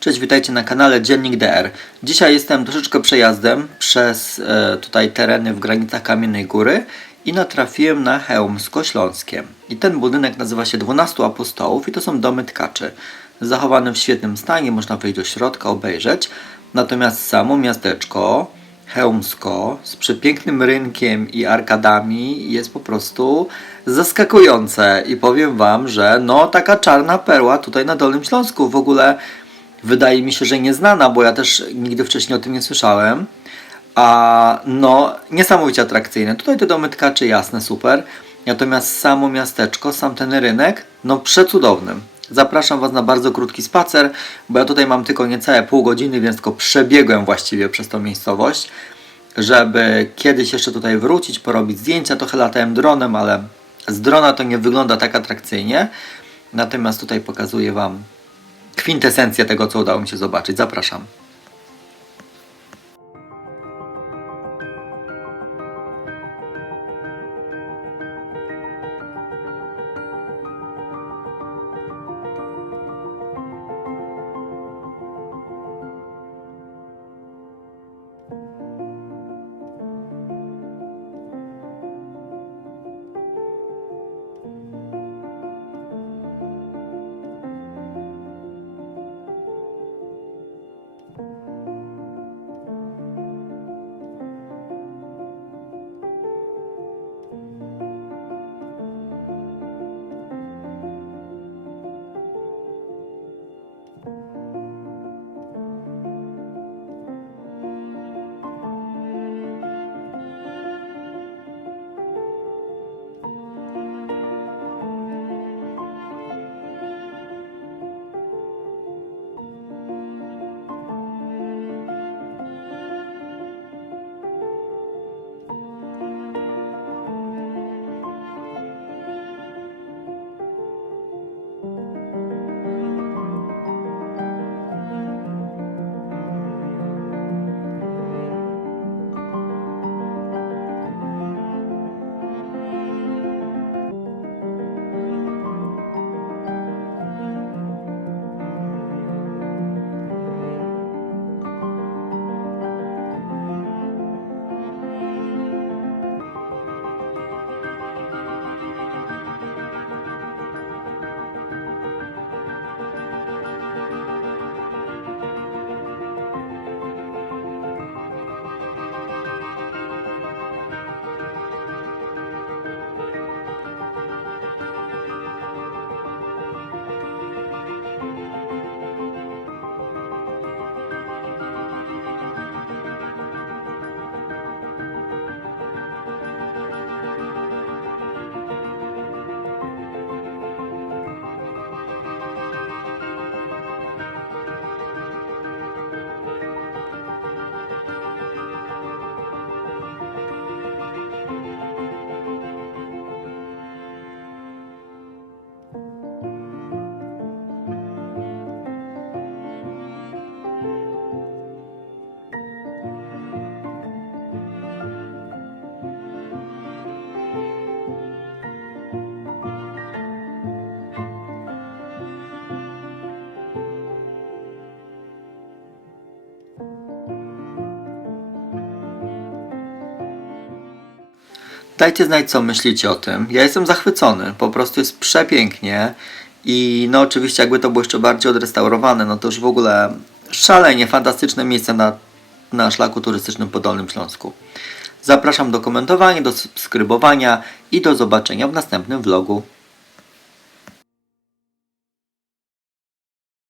Cześć, witajcie na kanale Dziennik DR. Dzisiaj jestem troszeczkę przejazdem przez e, tutaj tereny w granicach Kamiennej Góry i natrafiłem na Chełmsko Śląskie. I ten budynek nazywa się 12 Apostołów i to są domy tkaczy. Zachowane w świetnym stanie, można wejść do środka, obejrzeć. Natomiast samo miasteczko Chełmsko z przepięknym rynkiem i arkadami jest po prostu zaskakujące i powiem Wam, że no taka czarna perła tutaj na Dolnym Śląsku w ogóle wydaje mi się, że nieznana, bo ja też nigdy wcześniej o tym nie słyszałem. A no, niesamowicie atrakcyjne. Tutaj te domy tkaczy, jasne, super. Natomiast samo miasteczko, sam ten rynek, no przecudowny. Zapraszam Was na bardzo krótki spacer, bo ja tutaj mam tylko niecałe pół godziny, więc tylko przebiegłem właściwie przez tą miejscowość, żeby kiedyś jeszcze tutaj wrócić, porobić zdjęcia. Trochę latałem dronem, ale z drona to nie wygląda tak atrakcyjnie. Natomiast tutaj pokazuję Wam kwintesencję tego, co udało mi się zobaczyć. Zapraszam. Dajcie znać, co myślicie o tym. Ja jestem zachwycony. Po prostu jest przepięknie. I no oczywiście jakby to było jeszcze bardziej odrestaurowane, no to już w ogóle szalenie fantastyczne miejsce na, na szlaku turystycznym po Dolnym Śląsku. Zapraszam do komentowania, do subskrybowania i do zobaczenia w następnym vlogu.